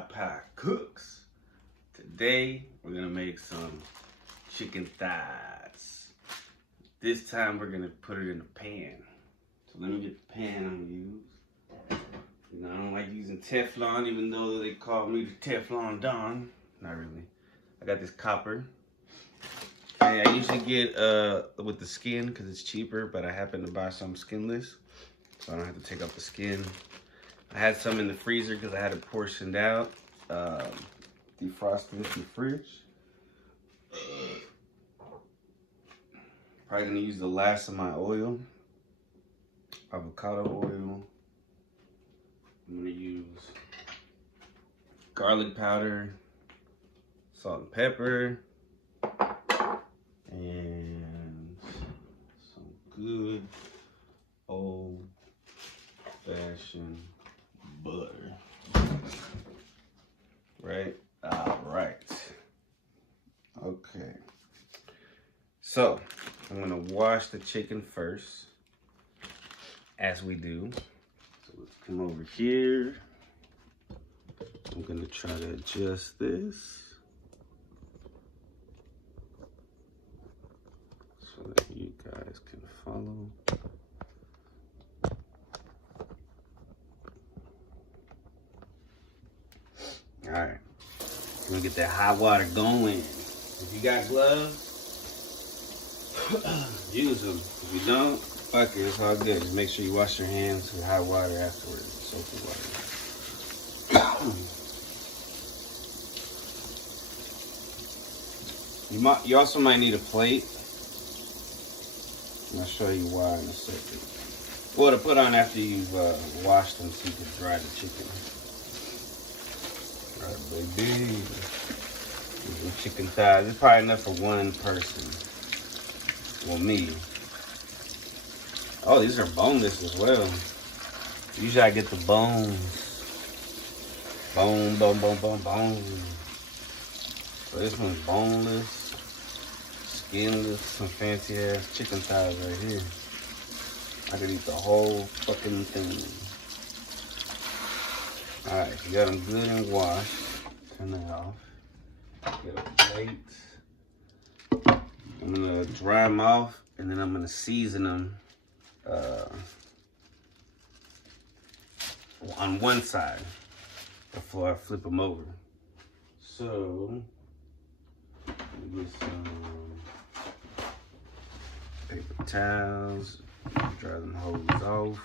Pie Cooks. Today we're gonna make some chicken thighs. This time we're gonna put it in a pan. So let me get the pan I'm gonna use. You know, I don't like using Teflon, even though they call me the Teflon Don. Not really. I got this copper. And I usually get with the skin because it's cheaper, but I happen to buy some skinless, so I don't have to take off the skin. I had some in the freezer because I had it portioned out. Defrosted in the fridge. Probably gonna use the last of my oil. Avocado oil. I'm gonna use garlic powder, salt and pepper, and some good old-fashioned butter. Right? All right. Okay. So, I'm gonna wash the chicken first, as we do. So let's come over here. I'm gonna try to adjust this so that you guys can follow. All right, we're gonna get that hot water going. If you got gloves, use them. If you don't, fuck it, it's all good. Just make sure you wash your hands with hot water afterwards, soapy water. You also might need a plate. And I'll show you why in a second. Well, to put on after you've washed them so you can dry the chicken. All right, baby. Some chicken thighs. It's probably enough for one person. Well, me. Oh, these are boneless as well. Usually I get the bones. Bone. So this one's boneless, skinless, some fancy ass chicken thighs right here. I could eat the whole fucking thing. All right, you got them good and washed. Turn that off. Get a plate. I'm gonna dry them off, and then I'm gonna season them on one side before I flip them over. So, get some paper towels, dry them hoes off.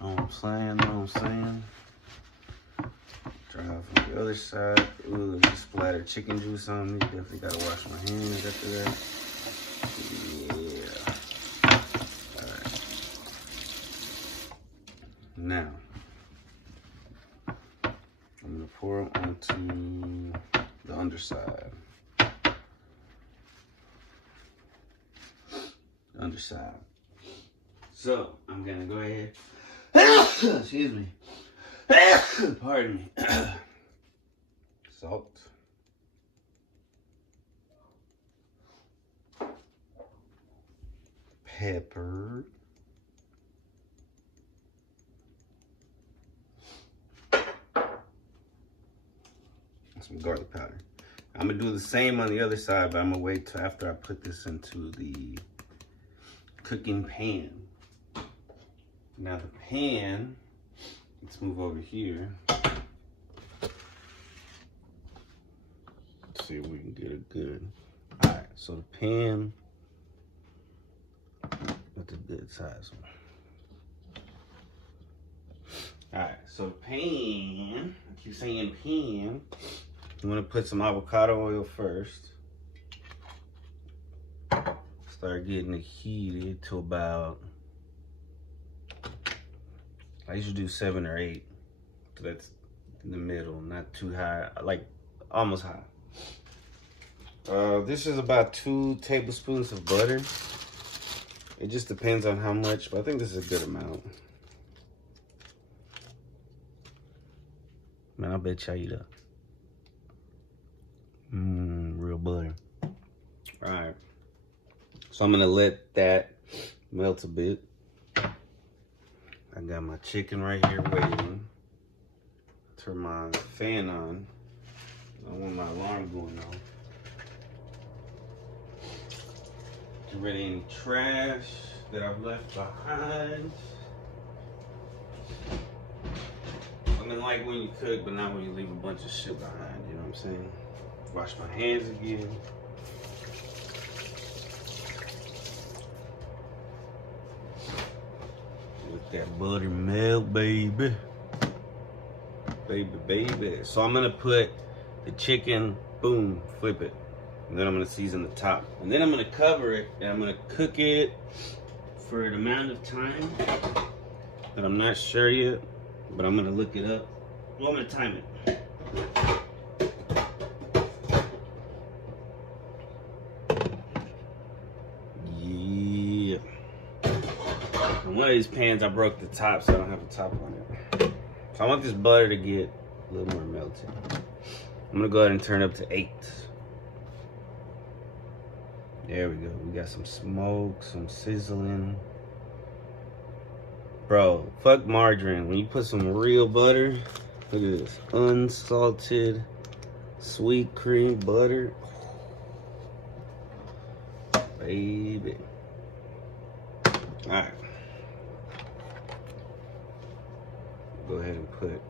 Know what I'm saying? Dry off on the other side. Ooh, just splattered chicken juice on me. Definitely gotta wash my hands after that. Yeah. Alright. Now, I'm gonna pour them onto the underside. So, I'm gonna go ahead. Excuse me. Pardon me. Salt. Pepper. Some garlic powder. I'm gonna do the same on the other side, but I'm gonna wait till after I put this into the cooking pan. Now the pan, let's move over here. Let's see if we can get it good. All right, so the pan with the good size one. All right, so the pan, I keep saying pan. I'm gonna put some avocado oil first. Start getting it heated to about, I usually do 7 or 8. So that's in the middle, not too high, like almost high. This is about 2 tablespoons of butter. It just depends on how much, but I think this is a good amount. Man, I bet y'all eat up. Real butter. All right. So I'm gonna let that melt a bit. I got my chicken right here waiting turn my fan on. I don't want my alarm going off. Get rid of any trash that I've left behind. I mean, like when you cook, but not when you leave a bunch of shit behind, you know what I'm saying? Wash my hands again. With that buttermilk, baby. Baby. So I'm gonna put the chicken, boom, flip it. And then I'm gonna season the top. And then I'm gonna cover it and I'm gonna cook it for an amount of time that I'm not sure yet, but I'm gonna look it up. Well, I'm gonna time it. Yeah. And one of these pans, I broke the top, so I don't have a top on it. So I want this butter to get a little more melted. I'm gonna go ahead and turn it up to 8. There we go. We got some smoke, some sizzling. Bro, fuck margarine. When you put some real butter, look at this. Unsalted sweet cream butter. Baby. Alright. Go ahead and put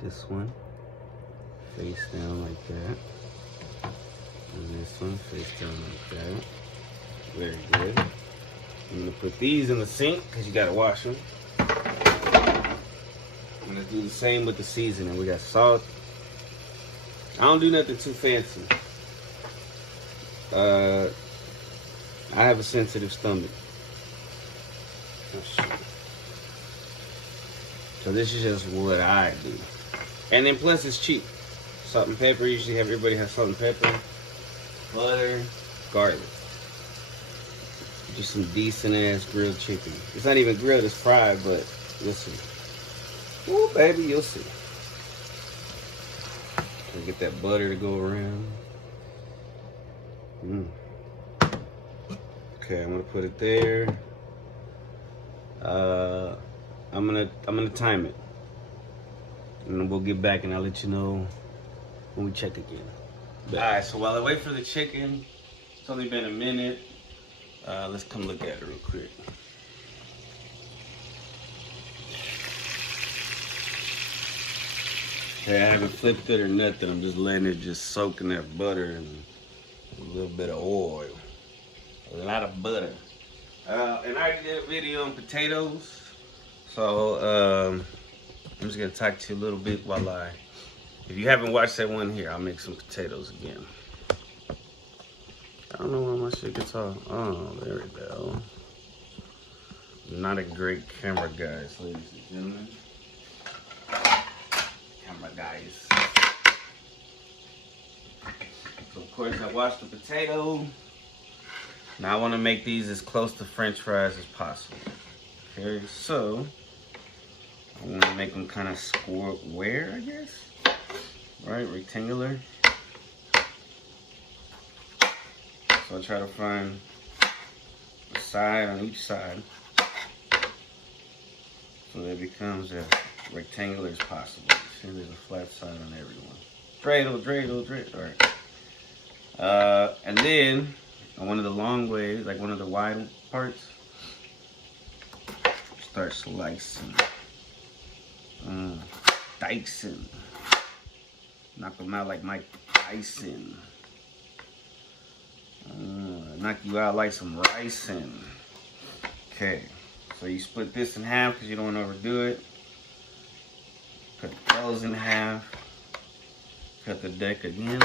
this one face down like that. And this one face down like that. Very good. I'm gonna put these in the sink because you gotta wash them. I'm gonna do the same with the seasoning. We got salt. I don't do nothing too fancy. I have a sensitive stomach. Oh, shit. So this is just what I do. And then plus it's cheap. Salt and pepper, usually everybody has salt and pepper. Butter, garlic. Just some decent ass grilled chicken. It's not even grilled, it's fried, but you'll see. Ooh, baby, you'll see. Can get that butter to go around. Okay, I'm gonna put it there. I'm gonna time it, and then we'll get back and I'll let you know when we check again. All right, so while I wait for the chicken, it's only been a minute. Let's come look at it real quick. Okay, I haven't flipped it or nothing. I'm just letting it just soak in that butter and a little bit of oil. A lot of butter. And I already did a video on potatoes. So I'm just gonna talk to you a little bit while if you haven't watched that one here, I'll make some potatoes again. I don't know where my shit gets off. Oh, there we go. Not a great camera guys, ladies and gentlemen. Camera guys. So of course I washed the potato. Now I want to make these as close to French fries as possible. Okay, so I want to make them kind of square, I guess. Right, rectangular. So I try to find a side on each side so that it becomes as rectangular as possible. See, there's a flat side on everyone. Dreidel. All right. And then on one of the long ways, like one of the wide parts, start slicing. Dicing. Knock them out like Mike Tyson. Knock you out like some ricin'. Okay, so you split this in half because you don't want to overdo it. Cut those in half. Cut the deck again.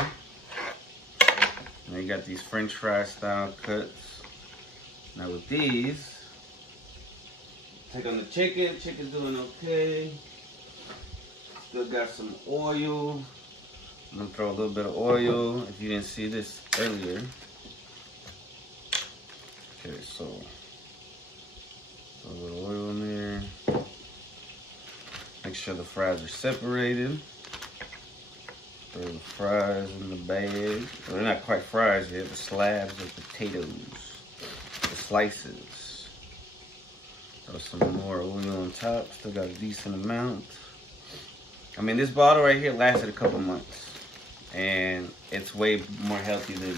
Now you got these French fry style cuts. Now with these, take on the chicken. Chicken's doing okay. Still got some oil. I'm gonna throw a little bit of oil if you didn't see this earlier. Okay, so throw a little oil in there. Make sure the fries are separated. Throw the fries in the bag. Well, they're not quite fries yet, the slabs of potatoes, the slices. Throw some more oil on top. Still got a decent amount. I mean, this bottle right here lasted a couple months. And it's way more healthy than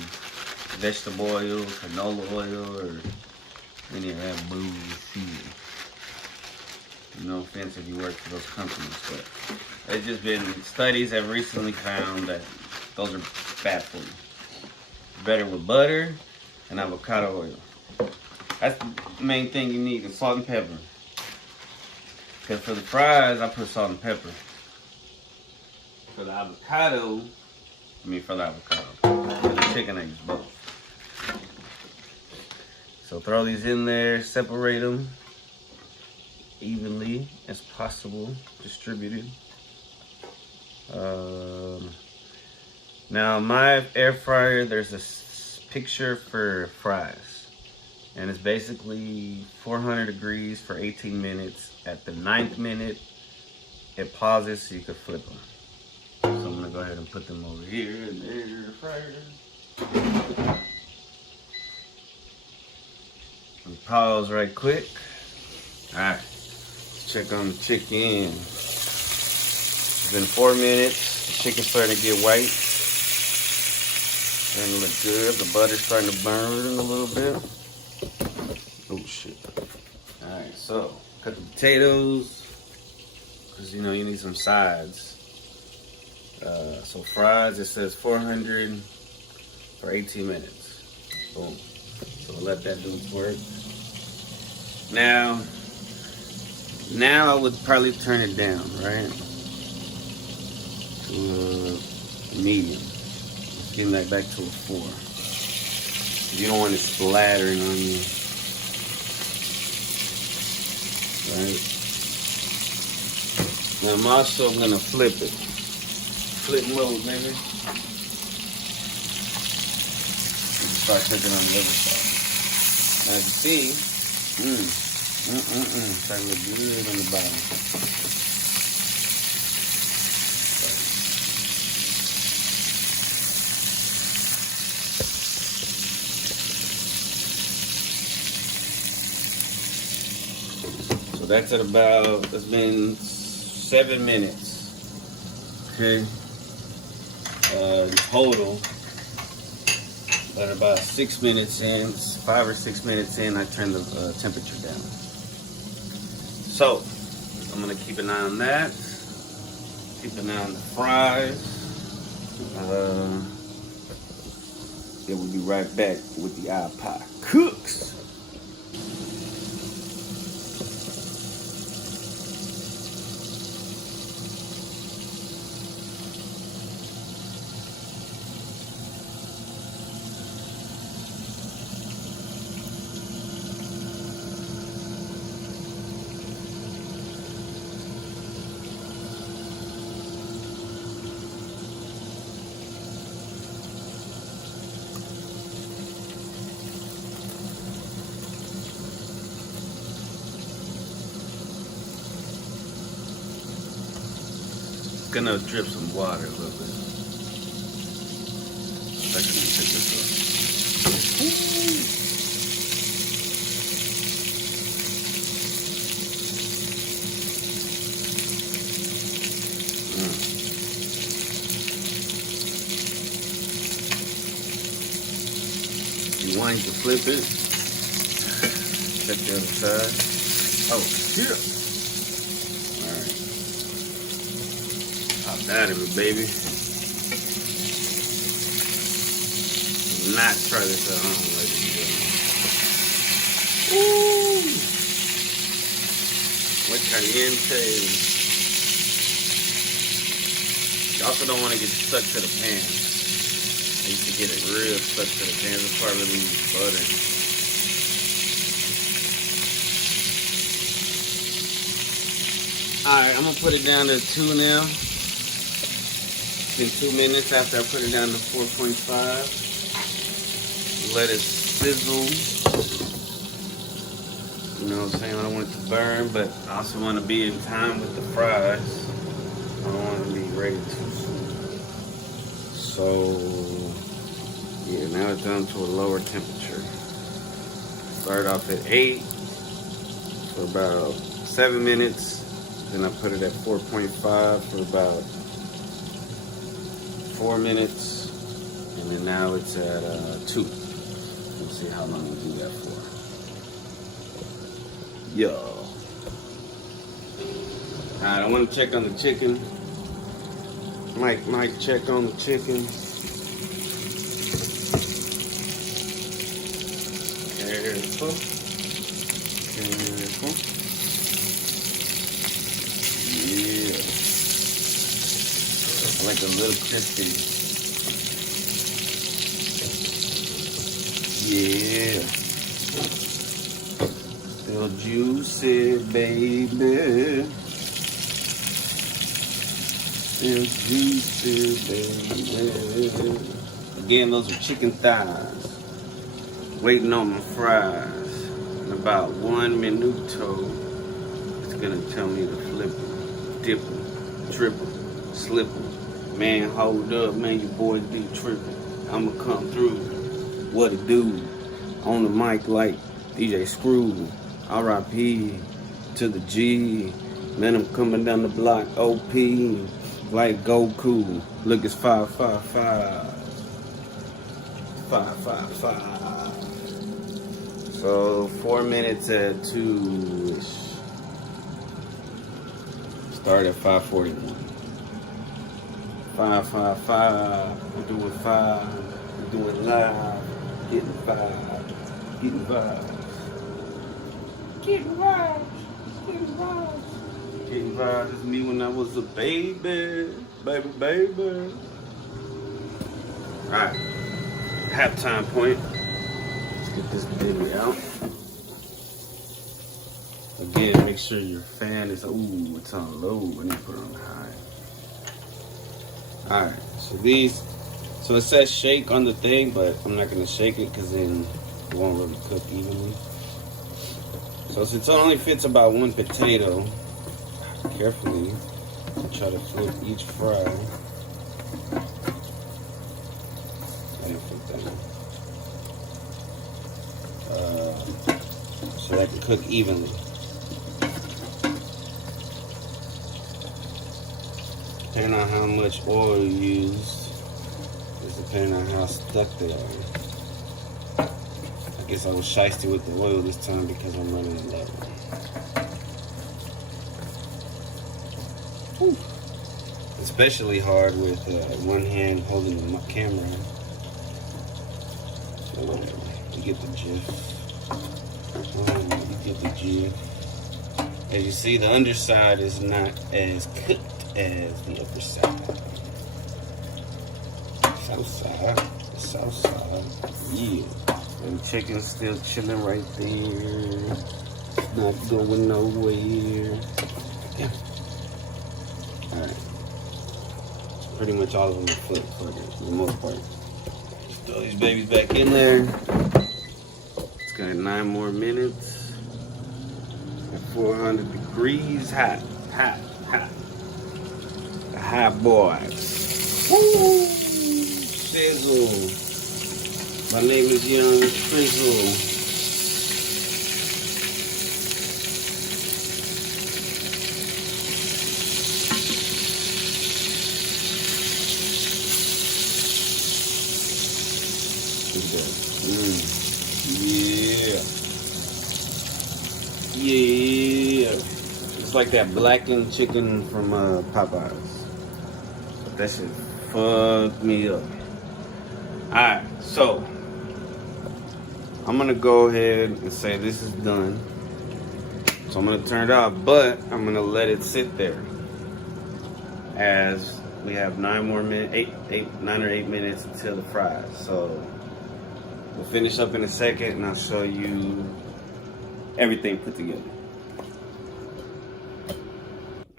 vegetable oil, canola oil, or any of that booze season. No offense if you work for those companies, but it's just been, studies have recently found that those are bad for you. Better with butter and avocado oil. That's the main thing you need, is salt and pepper. Because for the fries, I put salt and pepper. For the avocado, for the chicken, I use both. So throw these in there, separate them evenly as possible, distributed. Now my air fryer, there's a picture for fries, and it's basically 400 degrees for 18 minutes. At the 9th minute, it pauses so you can flip them. So I'm gonna go ahead and put them over here in the air fryer. And pause right quick. All right, let's check on the chicken. It's been 4 minutes. The chicken's starting to get white. Starting to look good. The butter's starting to burn a little bit. Oh shit. All right, so cut the potatoes, because you know you need some sides. So fries, it says 400 for 18 minutes. Boom. So we'll let that do its work. Now I would probably turn it down, right? To medium. Let's get that back to a 4. You don't want it splattering on you. Right? Now I'm also gonna flip it. Flip mode, baby. Start cooking on the other side. Now as you see, starting to look good on the bottom. So that's at about, it's been 7 minutes. Okay. Total, but about 6 minutes in, 5 or 6 minutes in, I turn the temperature down. So I'm gonna keep an eye on that. Keep an eye on the fries. Then we'll be right back with the iPod cooks. Gonna drip some water a little bit. I'm gonna take this off. If you want, you can flip it. Check the other side. Oh, shit. That of it, baby. Do not try this at home, ladies and gentlemen. Ooh! Muy caliente. You also don't want to get stuck to the pan. I used to get it real stuck to the pan. That's why I really use butter. Alright, I'm gonna put it down to 2 now. In 2 minutes after I put it down to 4.5. Let it sizzle. You know what I'm saying? I don't want it to burn, but I also want to be in time with the fries. I don't want to be ready too soon. So, yeah, now it's down to a lower temperature. Start off at 8 for about 7 minutes. Then I put it at 4.5 for about 4 minutes. And then now it's at 2. We'll see how long we do that for. Yo. Alright, I want to check on the chicken. Might check on the chicken. Careful. Careful. Yeah. I like a little crispy. Yeah. Still juicy, baby. Still juicy, baby. Again, those are chicken thighs. Waiting on my fries. In about 1 minuto, it's gonna tell me to flip them, dip them, trip them, slip them. Man, hold up, man, your boys be tripping. I'ma come through. What a dude. On the mic like DJ Screw. R.I.P. to the G. Man, I'm coming down the block. OP. Like Goku. Look, it's 555. 555. So 4 minutes at 2-ish. Start at 5:41. 555. We're doing 5. We're doing live. Getting 5. Getting vibes. Getting vibes. Getting vibes. Getting vibes is me when I was a baby. Baby, baby. Alright. Halftime point. Let's get this baby out. Again, make sure your fan is, ooh, it's on low. I need to put it on high. Alright, so it says shake on the thing, but I'm not going to shake it because then it won't really cook evenly. So since it only fits about 1 potato, carefully try to flip each fry. I didn't flip that. So that can cook evenly. Depending on how much oil you use, is depending on how stuck they are. I guess I was shiesty with the oil this time because I'm running low. Whew. Especially hard with one hand holding the camera. So whatever, you get the gist. You get the gist. As you see, the underside is not as cooked as the upper side. South side, south side, yeah. And the chicken's still chilling right there. Not going nowhere. Yeah. Alright. Pretty much all of them are flipped for the most part. Just throw these babies back in there. It's got 9 more minutes. At 400 degrees hot. Hot, hot. The hot boys. Woo! Sizzle. My name is Young Frizzle. Yeah. Yeah. It's like that blackened chicken from Popeyes. That shit fucked me up. Alright, so I'm gonna go ahead and say this is done. So I'm gonna turn it off, but I'm gonna let it sit there as we have 9 more minutes, 9 or 8 minutes until the fries. So we'll finish up in a second and I'll show you everything put together.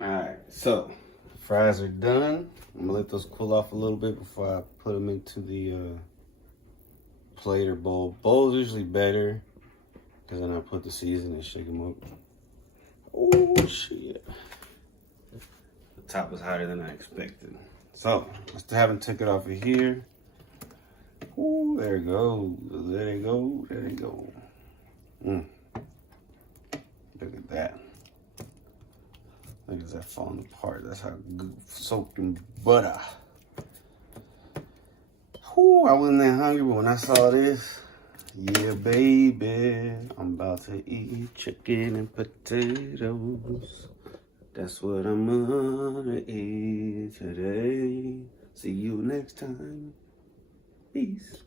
Alright, so fries are done. I'm gonna let those cool off a little bit before I put them into the plate or bowl. Bowl's usually better because then I put the seasoning and shake them up. Oh shit. The top was hotter than I expected. So, I still haven't took it off of here. Oh, there it goes. There it go. There it go. Look at that. Look at that falling apart. That's how good soaked in butter. Whew, I wasn't that hungry, but when I saw this, yeah, baby, I'm about to eat chicken and potatoes. That's what I'm gonna eat today. See you next time. Peace.